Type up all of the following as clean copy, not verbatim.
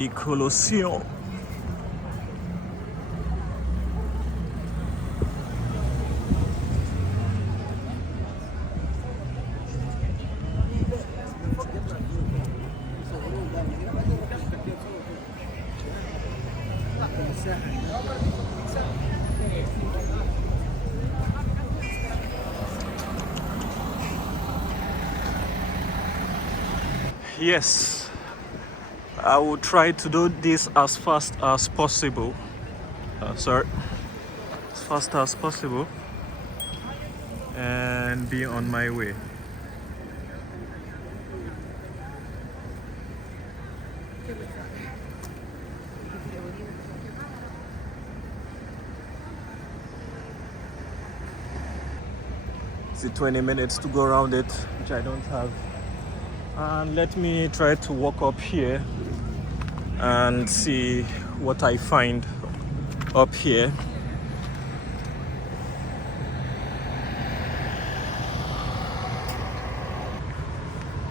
the Colosseum. Yes, I will try to do this as fast as possible. As fast as possible, and be on my way. It's 20 minutes to go around it, which I don't have. And let me try to walk up here and see what I find up here.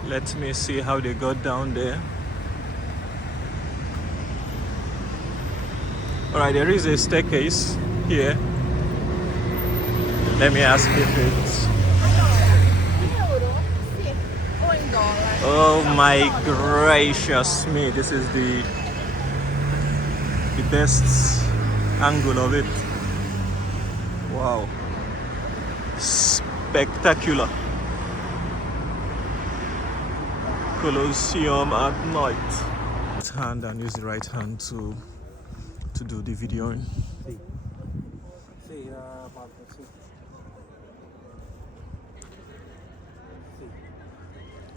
Let me see how they got down there. Alright, there is a staircase here. Let me ask if it's... Oh my gracious me, this is the best angle of it. Wow, spectacular. Colosseum at night. Right hand, and use the right hand to do the videoing.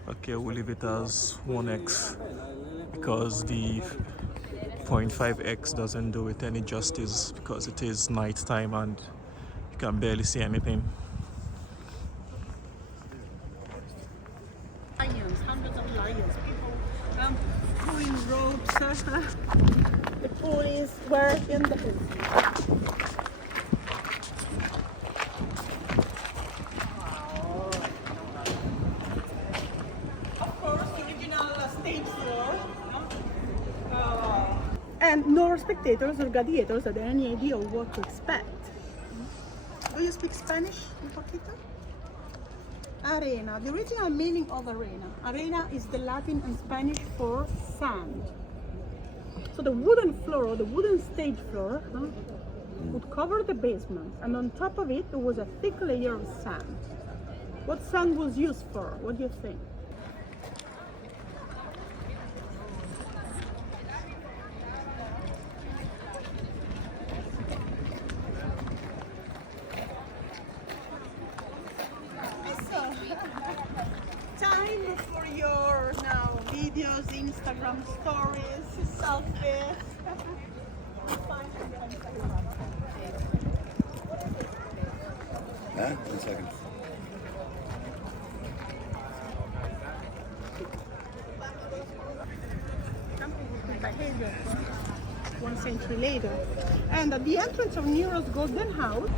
Okay, we'll leave it as 1x because the 0.5x doesn't do it any justice because it is night time and you can barely see anything. Lions, hundreds of lions, people pulling ropes. The police were in the police. And no spectators or gladiators had any idea of what to expect. Do you speak Spanish, un poquito? Arena, the original meaning of arena. Arena is the Latin and Spanish for sand. So the wooden floor, the wooden stage floor, would cover the basement, and on top of it there was a thick layer of sand. What sand was used for? What do you think? Time for your now videos, Instagram stories, selfies. Huh? 1 second. Behavior 1 century later. And at the entrance of Nero's Golden House,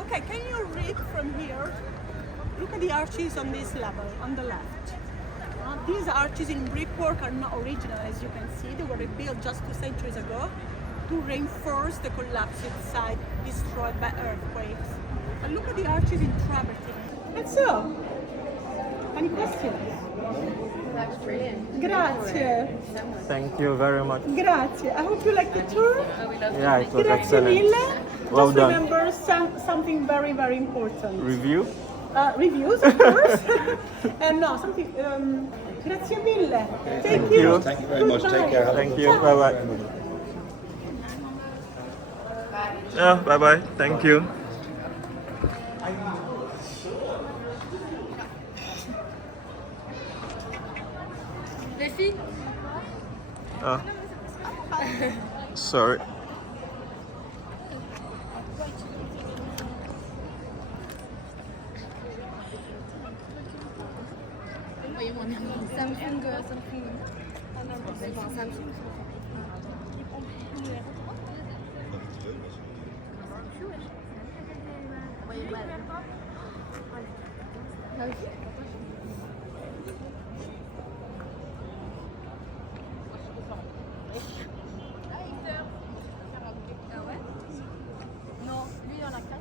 okay, can you read from here? Look at the arches on this level, on the left. These arches in brickwork are not original, as you can see. They were rebuilt just 2 centuries ago to reinforce the collapsed site destroyed by earthquakes. And look at the arches in travertine. And so, any questions? That's brilliant. Grazie. Thank you very much. Grazie. I hope you liked the tour. Yeah, it was Grazie excellent. mille. Well Just done. remember something very, very important. Review? Reviews, of course. And no, something. Grazie mille. Thank you. Thank you very much. Take care. Thank you. Bye bye. Yeah, bye bye. Thank you. Les filles? Ah. Sorry. Samsung, Samsung. Non, lui il en a 4.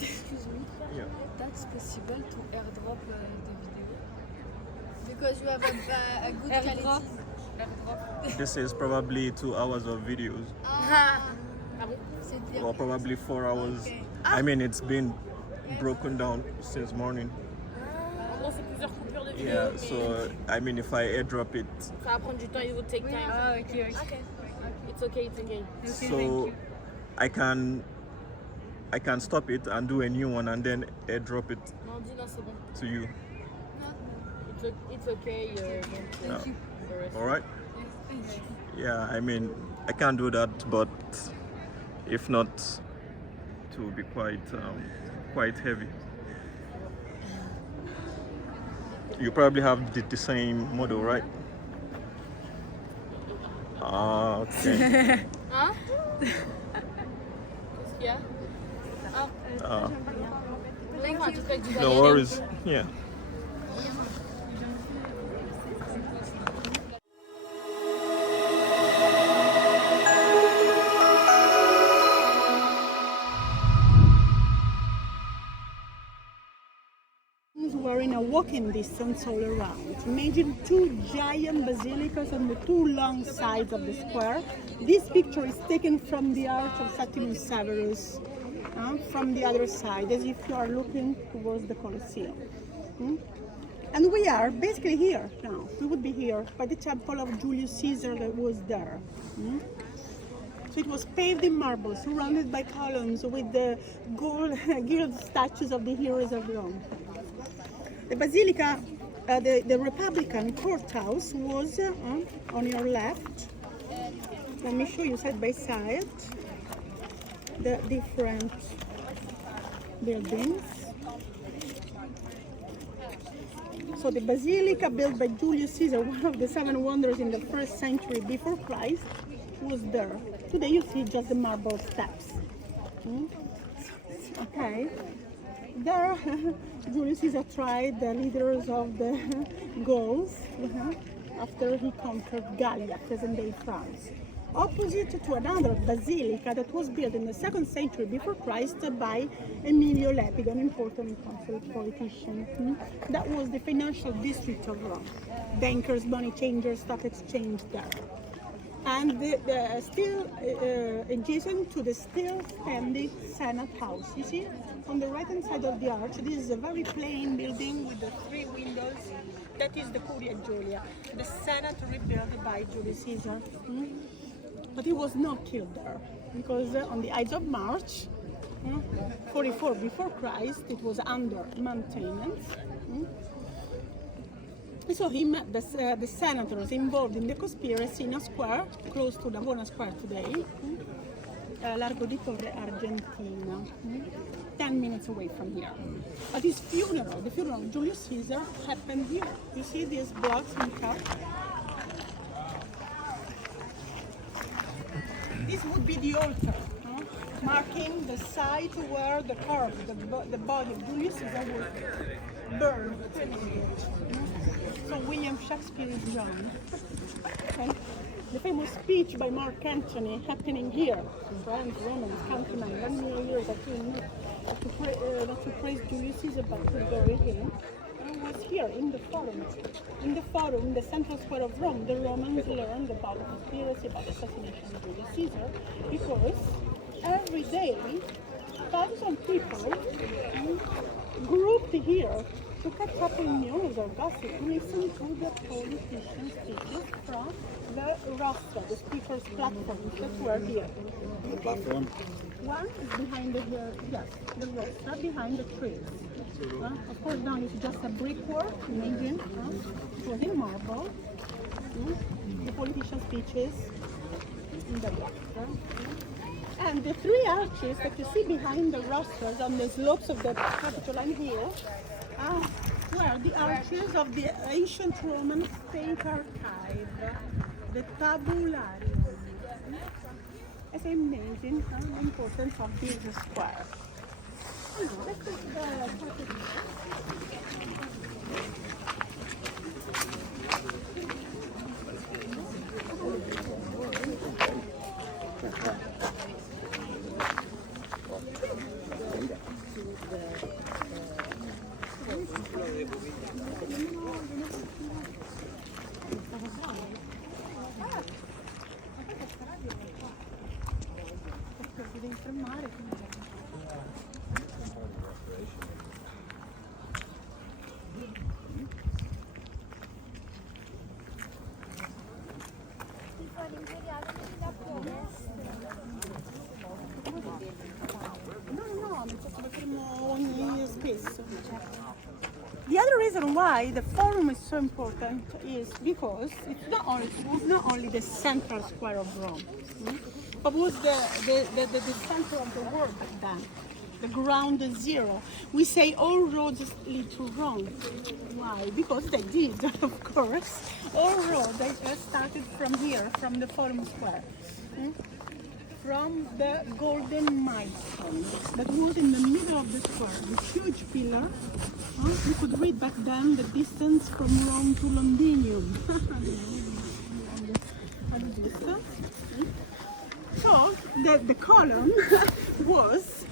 Excuse me, Yeah. that's possible to airdrop the video because you have a good quality. Airdrop. This is probably 2 hours of videos, C'est bien. or probably 4 hours. Okay. I mean, it's been broken down since morning. En gros, c'est plusieurs coupures de vidéo. Yeah, mais so I mean, if I airdrop it, ça va prendre du temps, it will take time. Ah, ok. It's okay, it's okay. so I can stop it and do a new one and then airdrop it Non, dis non, c'est bon. to you. It's okay. No. The rest. All right? Yeah, I mean, I can do that, but if not, it will be quite heavy. You probably have the same model, right? Ah, okay. Hein? Qu'est-ce qu'il y a? Ah, Vous voulez faire un truc avec du no Daniel? worries. Yeah. We're in a walking distance all around. Imagine 2 giant basilicas on the 2 long sides of the square. This picture is taken from the Arch of Septimus Severus, from the other side, as if you are looking towards the Colosseum. And we are basically here now. We would be here by the temple of Julius Caesar that was there. So it was paved in marble, surrounded by columns with the gold gilt statues of the heroes of Rome. The Basilica, the Republican courthouse was on your left. Let me show you side by side the different buildings. So the Basilica, built by Julius Caesar, one of the 7 wonders in the 1st century before Christ, was there. Today you see just the marble steps. Okay. There, Julius Caesar tried the leaders of the Gauls after he conquered Gallia, present-day France. Opposite to another basilica that was built in the 2nd century before Christ by Emilio Lepido, an important consul politician. That was the financial district of Rome. Bankers, money changers, stock exchange there. And still adjacent to the still standing Senate House. You see, on the right hand side of the arch, this is a very plain building with the 3 windows. That is the Curia Julia, the Senate rebuilt by Julius Caesar. But he was not killed there, because on the Ides of March, 44 before Christ, it was under maintenance. And so he met the senators involved in the conspiracy in a square close to Navona Square today, Largo di Torre Argentina, 10 minutes away from here. But his funeral, the funeral of Julius Caesar, happened here. You see these blocks on top? This would be the altar, marking the site where the corpse, the body of Julius Caesar was burned. So William Shakespeare is gone. And the famous speech by Mark Antony happening here. Friends, Romans, countrymen, 1 million years that not to praise Julius Caesar but to glory him. Was here in the forum. In the forum, the central square of Rome, the Romans learned about the conspiracy about the assassination of Julius Caesar, because every day thousands of people grouped here to catch up with news or gossip, to listen to the politicians' speeches from the rostra, the speakers' platforms that were here. The platform? One is behind the rostra, behind the trees. Of course, now it's just a brickwork, imagine. It was in marble. The politician speeches in the left. And the three arches that you see behind the rosters on the slopes of the Capitoline Hill were the arches of the ancient Roman state archive, the tabularium. As I imagine the importance of this square. Let's go to the The other reason why the forum is so important is because it was not only the central square of Rome, but was the center of the world back then, the ground zero. We say all roads lead to Rome. Why? Because they did, of course. All roads they started from here, from the forum square. From the golden milestone that was in the middle of the square, the huge pillar. You could read back then the distance from Rome to Londinium. So the column was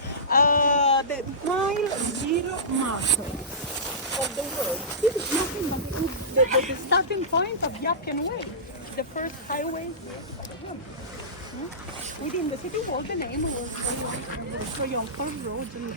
the mile zero marker of the world. This is nothing but the starting point of the Appian Way, the first highway. Within the city wall, the name was Triumphal Road and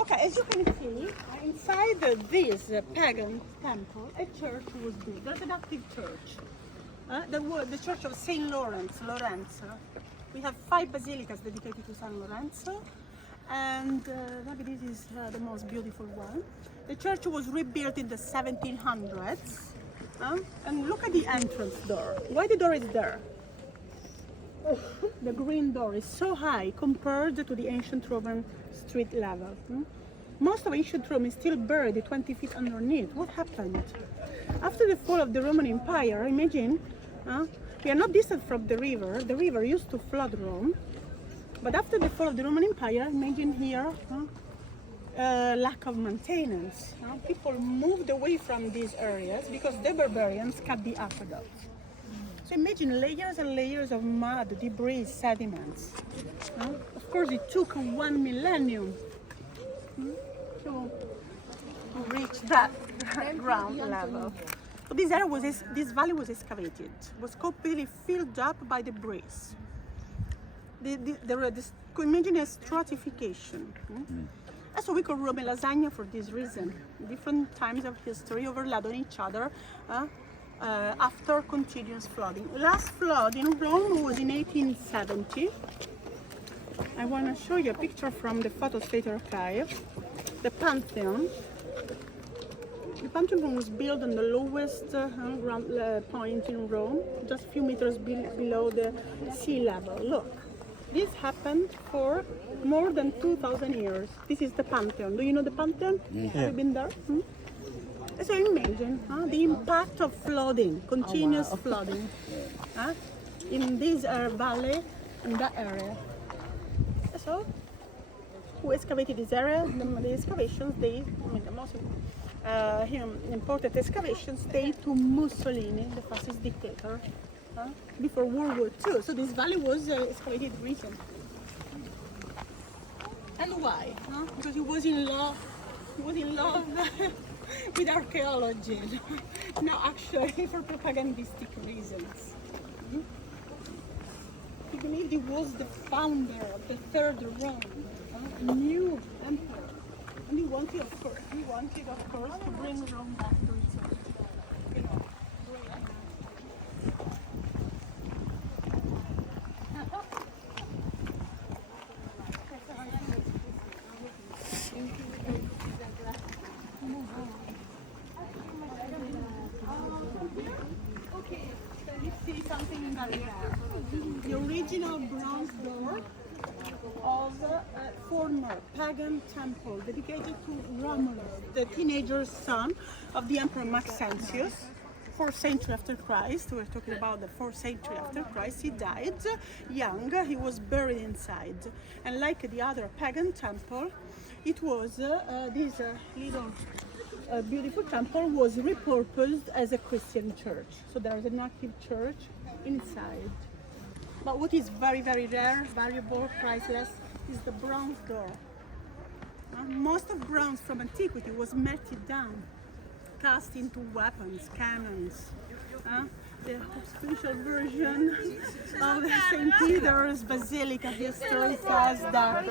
Okay, as you can see, inside this pagan temple, a church was built. There's an active church. The Church of Saint Lorenzo. We have 5 basilicas dedicated to San Lorenzo, and maybe this is the most beautiful one. The church was rebuilt in the 1700s. And look at the entrance door. Why the door is there? The green door is so high compared to the ancient Roman street level. Most of ancient Rome is still buried 20 feet underneath. What happened? After the fall of the Roman Empire, imagine, we are not distant from the river. The river used to flood Rome. But after the fall of the Roman Empire, imagine here, lack of maintenance. People moved away from these areas because the barbarians cut the aqueducts. So imagine layers and layers of mud, debris, sediments. Of course, it took 1 millennium to reach that ground level. So this valley was excavated, was completely filled up by debris. Imagine a stratification. So we call Rome lasagna for this reason. Different times of history overlapped on each other after continuous flooding. Last flood in Rome was in 1870. I want to show you a picture from the Photo State Archive. The Pantheon. The Pantheon was built on the lowest point in Rome, just a few meters below the sea level. Look, this happened for more than 2,000 years. This is the Pantheon. Do you know the Pantheon? Yeah. Have you been there? So imagine the impact of flooding, continuous flooding in this valley and that area. So, who excavated this area? The excavations, important excavations date to Mussolini, the fascist dictator, before World War II. So this valley was excavated recently. And why? Because he was in love. He was in love with archaeology, not actually for propagandistic reasons. He believed he was the founder of the Third Rome, a new emperor. And he wanted, of course, to bring Rome back to its original, Okay, so you see something in that area. The original bronze door of a former pagan temple dedicated to Romulus, the teenager son of the Emperor Maxentius, 4th century after Christ. We're talking about the 4th century after Christ. He died young, he was buried inside. And like the other pagan temple, it was this little beautiful temple was repurposed as a Christian church. So there is an active church inside. But what is very, very rare, valuable, priceless, is the bronze door. Most of bronze from antiquity was melted down, cast into weapons, cannons. The special version of St. Peter's Basilica history says that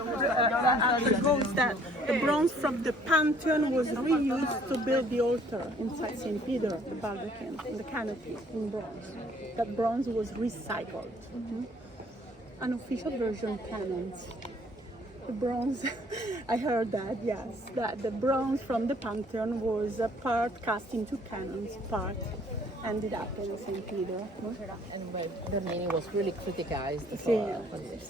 the bronze from the Pantheon was reused to build the altar inside St. Peter, the baldachin, and the canopy in bronze. That bronze was recycled. Unofficial version cannons. The bronze, I heard that, yes, that the bronze from the Pantheon was a part cast into cannons, part ended up in St. Peter. And Bernini was really criticized for this.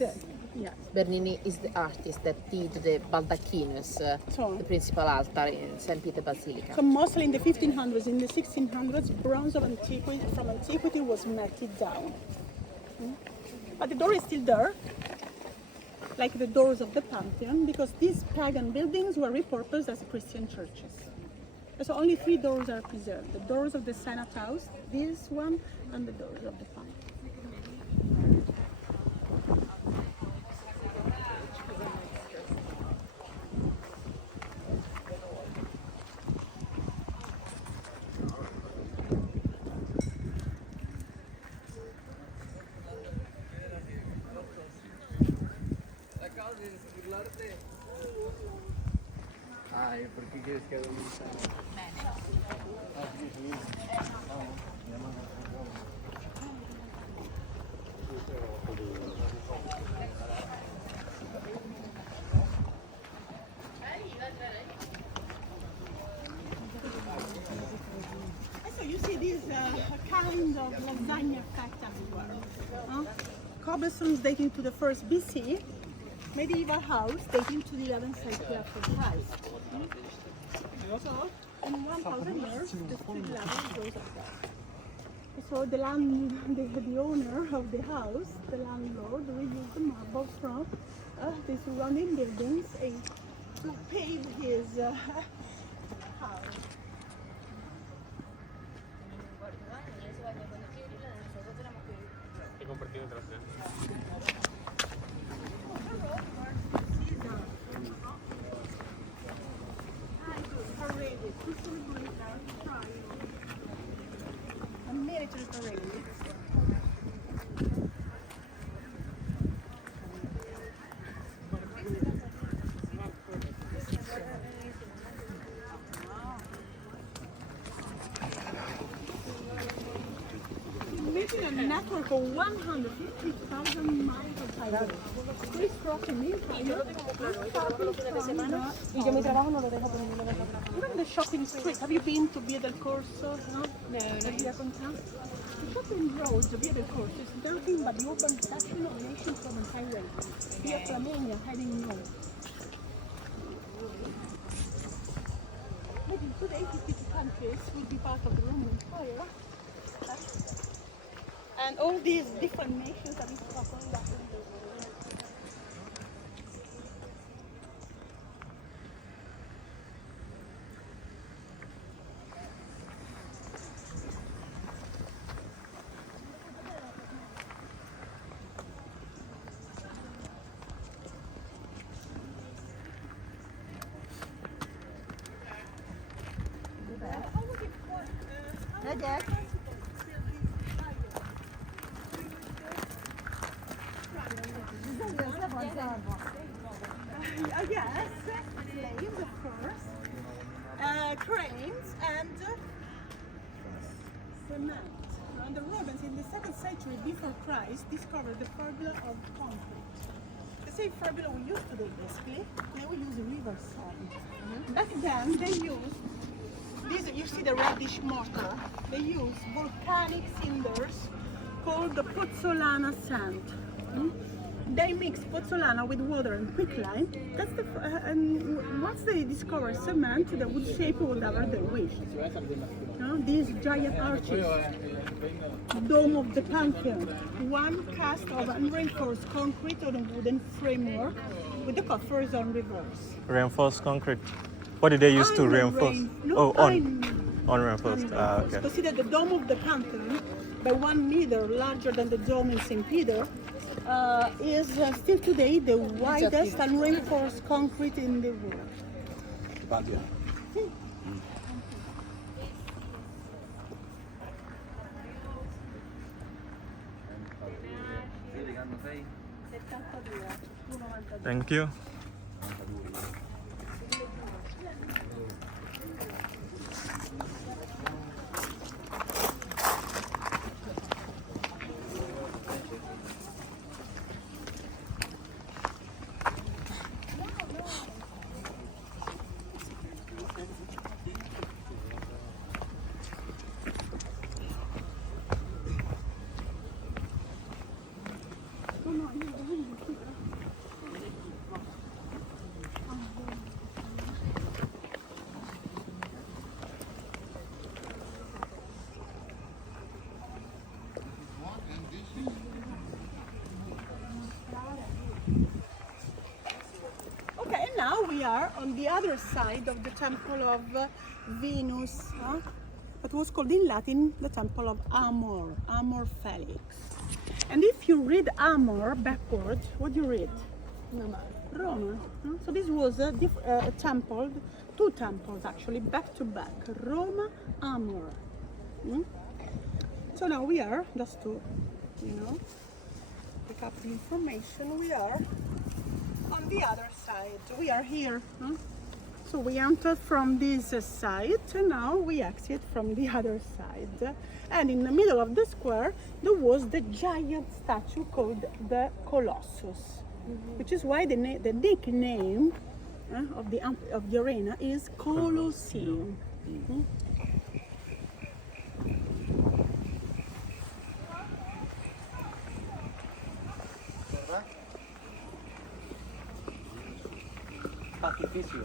Yes. Bernini is the artist that did the baldachinus, the principal altar in St. Peter Basilica. So mostly in the 1500s, in the 1600s, bronze of antiquity, from antiquity was melted down. But the door is still there, like the doors of the Pantheon, because these pagan buildings were repurposed as Christian churches. So only 3 doors are preserved: the doors of the Senate House, this one, and the doors of the Pantheon. ¿Por qué quieres que haga un So you see this kind of lasagna effect everywhere. Cobblestones dating to the 1st BC, medieval house dating to the 11th century after Christ. So in 1,000 years, the street level goes up there. So the owner of the house, the landlord, reused the marble from the surrounding buildings to pave his house. A military parade. Making a network of 150,000 miles of highway. Crisscrossing the empire. Even the shopping street. Have you been to Via del Corso? No? The shopping road, the Via del Corso, is nothing but the urban section of the ancient Roman highway. Via Flaminia heading north. Maybe today 52 countries will be part of the Roman Empire. And all these different nations that we talk about. Yes, slaves, of course. Cranes and cement. And the Romans in the 2nd century before Christ discovered the formula of concrete. The same formula we use today, basically. Now we use river sand. Back then they used this. You see the reddish mortar. They used volcanic cinders called the pozzolana sand. They mix pozzolana with water and quicklime. That's the and once they discover cement, they would shape whatever they wish. These giant arches, dome of the Pantheon, one cast of unreinforced concrete on a wooden framework with the coffers on reverse. Reinforced concrete. What did they use to reinforce? Unreinforced. Okay. Consider the dome of the Pantheon, by 1 meter larger than the dome in St. Peter, is still today the widest unreinforced concrete in the world. Pantheon. Thank you. Now we are on the other side of the temple of Venus, that was called in Latin the temple of Amor, Amor Felix. And if you read Amor backwards, what do you read? Roma. So this was a temple, 2 temples actually, back to back, Roma, Amor. So now we are, just to, pick up the information, we are on the other side. We are here. So we entered from this side, and now we exit from the other side. And in the middle of the square, there was the giant statue called the Colossus, which is why the nickname of the arena is Colosseum. Sacrificio,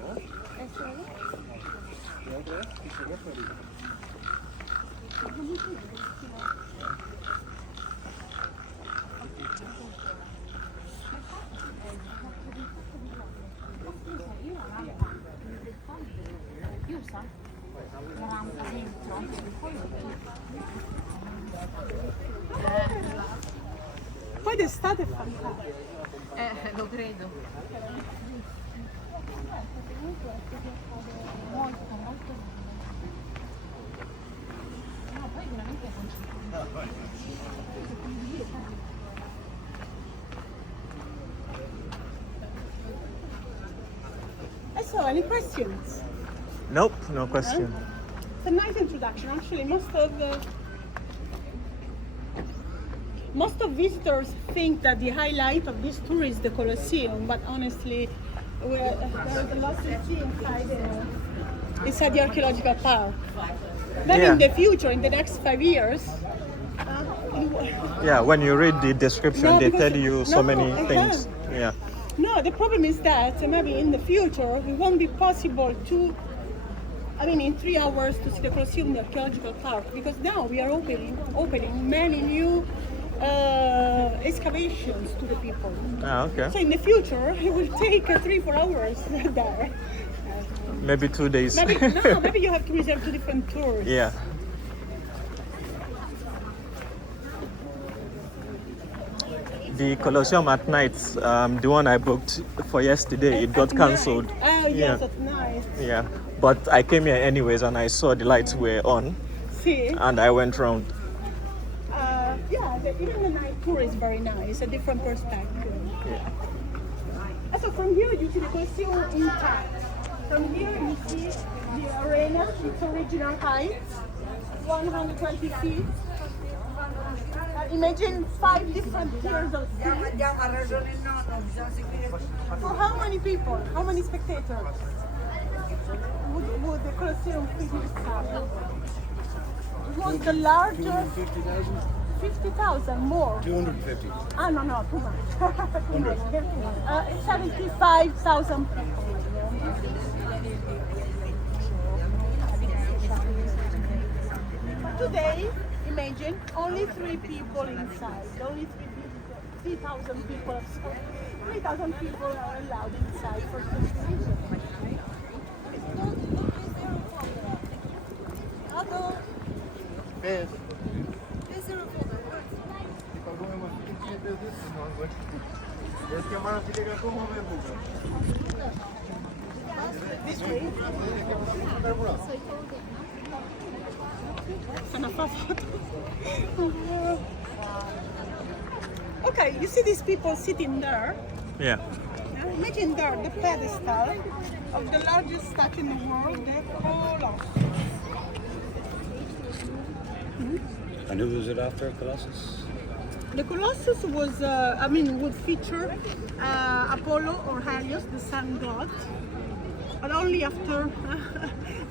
Poi d'estate è fantastico. Lo credo. So, any questions? Nope, no question. It's a nice introduction. Actually, most of visitors think that the highlight of this tour is the Colosseum, but honestly, there's a lot to see inside the archaeological park. Maybe in the future, in the next 5 years. Yeah, when you read the description, they tell you so many things. Yeah. No, the problem is that maybe in the future it won't be possible to, in 3 hours to see the Colosseum, the archaeological park, because now we are opening many new excavations to the people. Okay. So in the future, it will take 3-4 hours there. Maybe 2 days. Maybe you have to reserve 2 different tours. Yeah. The Colosseum at night, the one I booked for yesterday, it got cancelled. Oh, yes, at night. Yeah, but I came here anyways and I saw the lights were on. see. And I went round. Yeah, even the night tour is very nice, a different perspective. Yeah. So from here you see the Colosseum intact. From here you see the arena, its original height, 120 feet. Imagine 5 different tiers of seats. For how many people, how many spectators would the Colosseum fit inside? It was the largest. 50,000 more. 250. Ah, no, too much. Too much. 75,000 people. But today, imagine only 3 people inside. Only 3,000 people. 3,000 people are allowed inside for celebration. Hello. Yes. This way. Okay, you see these people sitting there? Yeah. Imagine there the pedestal of the largest statue in the world, the Colosseum. And who was it after, Colossus? The Colossus was, would feature Apollo or Helios, the sun god, but only after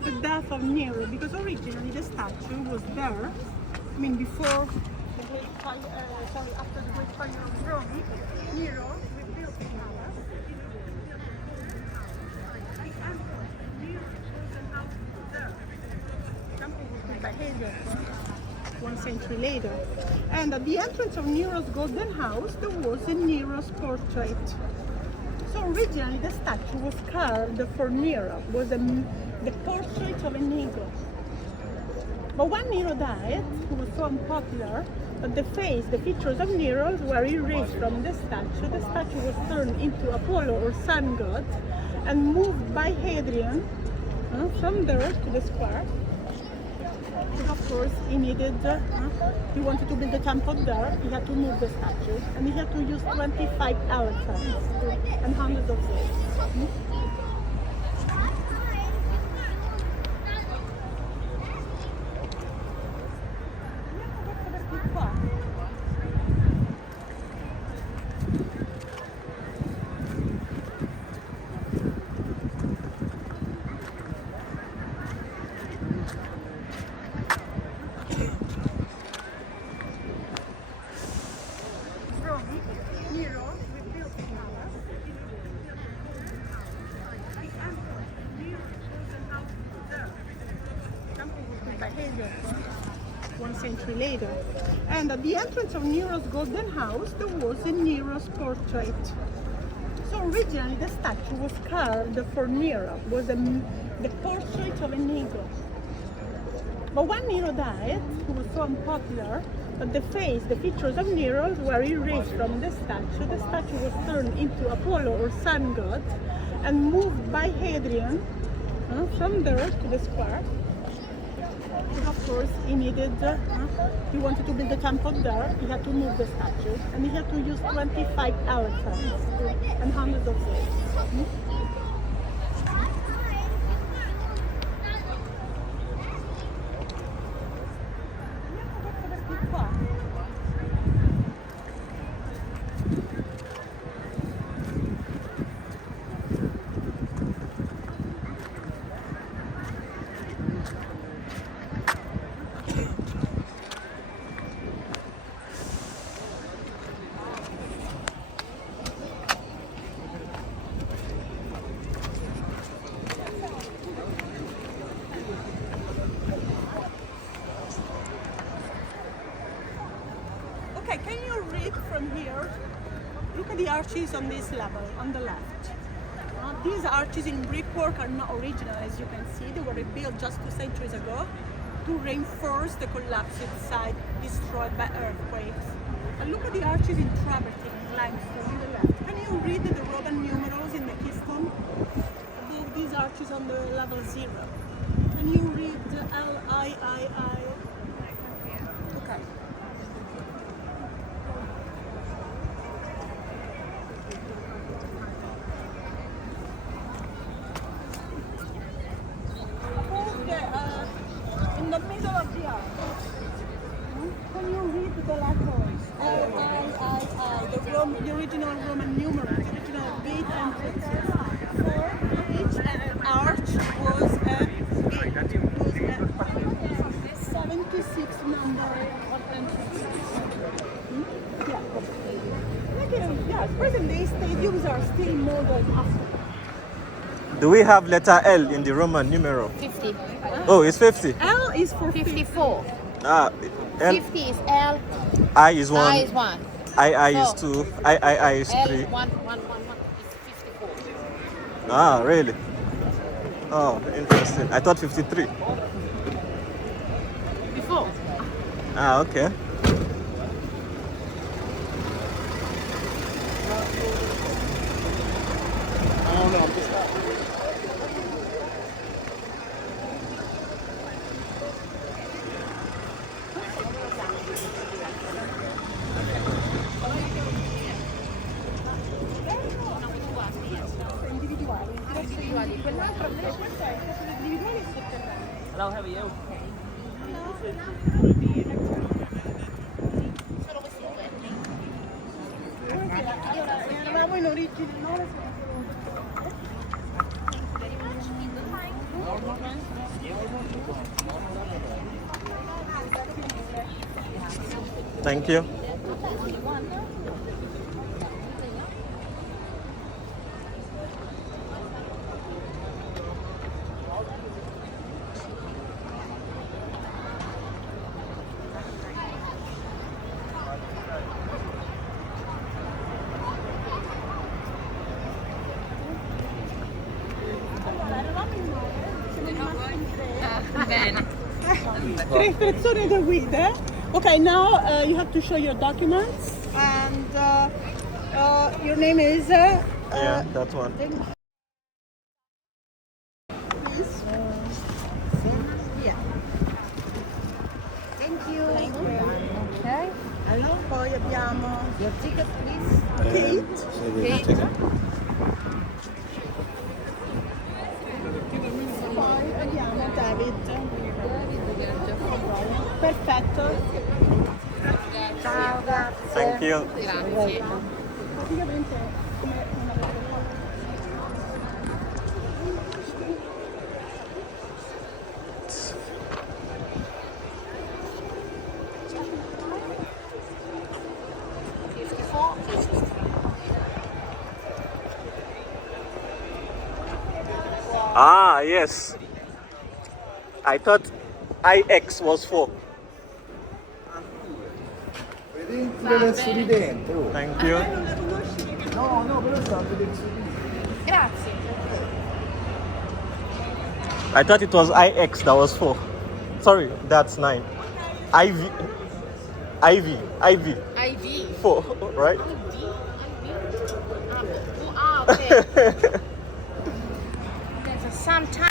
the death of Nero, because originally the statue was there. Before the great fire, after the great fire of Rome, Nero rebuilt the palace. The emperor Nero was an house there. The temple was built by Hadrian 1 century later. And at the entrance of Nero's golden house, there was a Nero's portrait. So originally the statue was carved for Nero, was the portrait of an eagle. But when Nero died, he was so unpopular that the features of Nero were erased from the statue. The statue was turned into Apollo or sun god and moved by Hadrian from there to the square. Of course, he wanted to build a temple there, he had to move the statue, and he had to use 25 elephants and hundreds of slaves. Nero rebuilt the palace. The emperor Nero was an house there. The temple was built by Hadrian 1 century later. And at the entrance of Nero's golden house, there was a Nero's portrait. So originally the statue was carved for Nero, was the portrait of an eagle. But when Nero died, he was so unpopular that the features of Nero were erased from the statue. The statue was turned into Apollo or sun god and moved by Hadrian from there to the square. And of course, he wanted to build a temple there, he had to move the statue, and he had to use 25 elephants and hundreds of slaves. Okay, can you read from here? Look at the arches on this level, on the left. These arches in brickwork are not original, as you can see. They were rebuilt just 2 centuries ago to reinforce the collapsed site destroyed by earthquakes. And look at the arches in travertine, limestone on the left. Can you read the Roman numerals in the keystone? Above these arches on the level 0. Can you read L-I-I-I? the original Roman numeral, the original gate entrances. For each arch was a gate, was a 76 number of entrances. Yeah, present day stadiums are still modeled after. Do we have letter L in the Roman numeral? 50. Oh, it's 50. L is for 54. Ah, L, 50 is L. I is 1. I is 1. I is So, 2. I is L 3. 1 is 54. Ah, really? Oh, interesting. I thought 53. Before. Ah, okay. Eravamo in origine 9. Thank you. Bene. Tre persone da guida. Okay, now you have to show your documents and your name is. Yeah, that one. Please. Yeah. Thank you. Thank you. Okay. Allora, poi abbiamo. Your ticket, please. Kate. So we take it. Poi abbiamo David. Perfetto. Ciao, grazie. Thank you. Grazie. Praticamente come avete fatto. Ah, yes. I thought IX was 4. Vedi pure verso di dentro. Thank you. No, no, però sta verso di Grazie. I thought it was IX that was 4. Sorry, that's 9. IV. IV. 4, right? Ah, okay. There's a sometime.